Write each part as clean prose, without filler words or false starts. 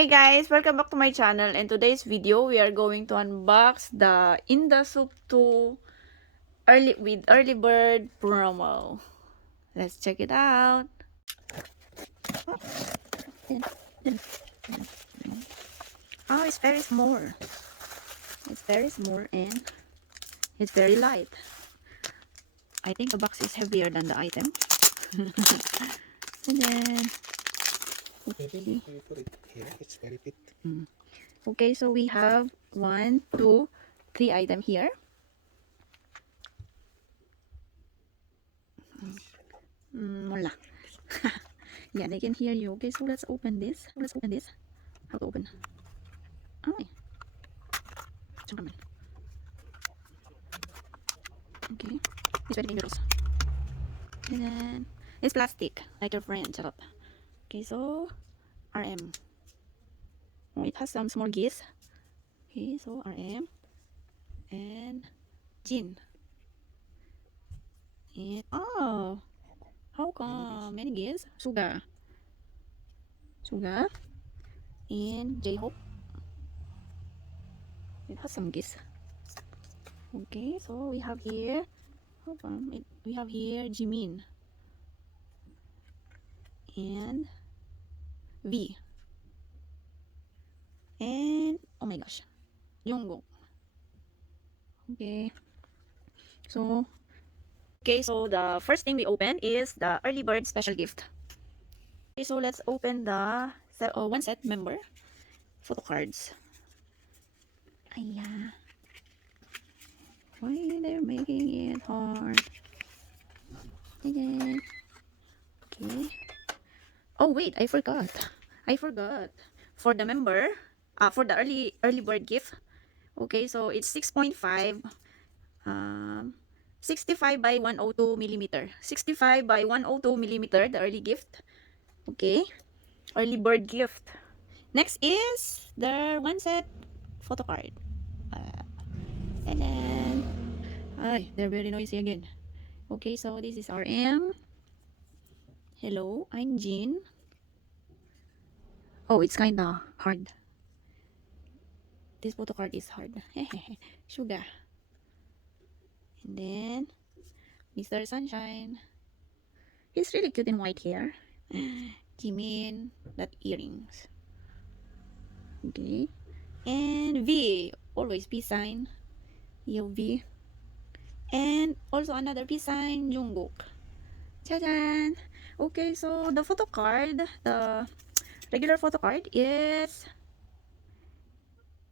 Hi guys, welcome back to my channel. In today's video, we are going to unbox the Soop 2 early bird promo. Let's check it out. Oh, it's very small. It's very small and it's very light. I think the box is heavier than the item. And then Maybe you put it here, it's very fit. okay, so we have 1, 2, 3 items here. Wala. Yeah, they can hear you. Okay, so let's open this. How to open? Ay. Come on. Okay. It's very dangerous. And then it's plastic, like your friend. Shut up. Okay, so RM. Oh, it has some small gears. Okay, so RM and Jin. And oh, how come many gears? Sugar and J-Hope. It has some gears. Okay, so we have here. We have here Jimin and V and oh my gosh, Jungkook. Okay, so the first thing we open is the early bird special gift. Okay, so let's open the one set member photo cards. Aya. Why they're making it hard? Okay. Oh wait, I forgot. For the member, for the early bird gift. Okay, so it's 6.5, 65 by 102 millimeter. 65 by 102 millimeter, the early gift. Okay, early bird gift. Next is the one set photo card. And then, they're very noisy again. Okay, so this is RM. Hello, I'm Jin. Oh, it's kinda hard. This photo card is hard. Sugar. And then, Mr. Sunshine. He's really cute in white hair. Jimin, that earrings. Okay. And V, always peace sign. Yo, V. And also another peace sign, Jungkook. Chajan! Okay, so the photo card, the regular photo card is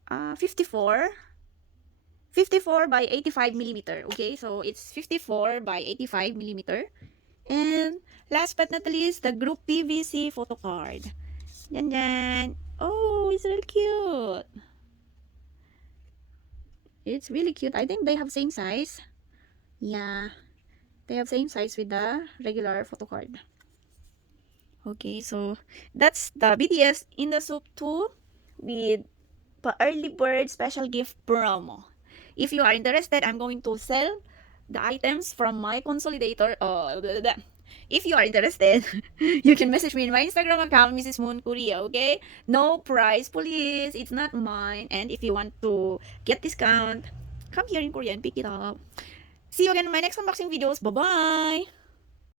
54 by 85 millimeter. Okay, so it's 54 by 85 millimeter. And last but not least, the group PVC photo card. Yan. Oh, it's really cute. It's really cute. I think they have same size. Yeah, they have same size with the regular photo card. Okay, so that's the BTS Soop 2 with early bird special gift promo. If you are interested, I'm going to sell the items from my consolidator. If you are interested, you can message me in my Instagram account, Mrs. Moon Korea. Okay, no price, please. It's not mine. And if you want to get discount, come here in Korea and pick it up. See you again in my next unboxing videos. Bye bye.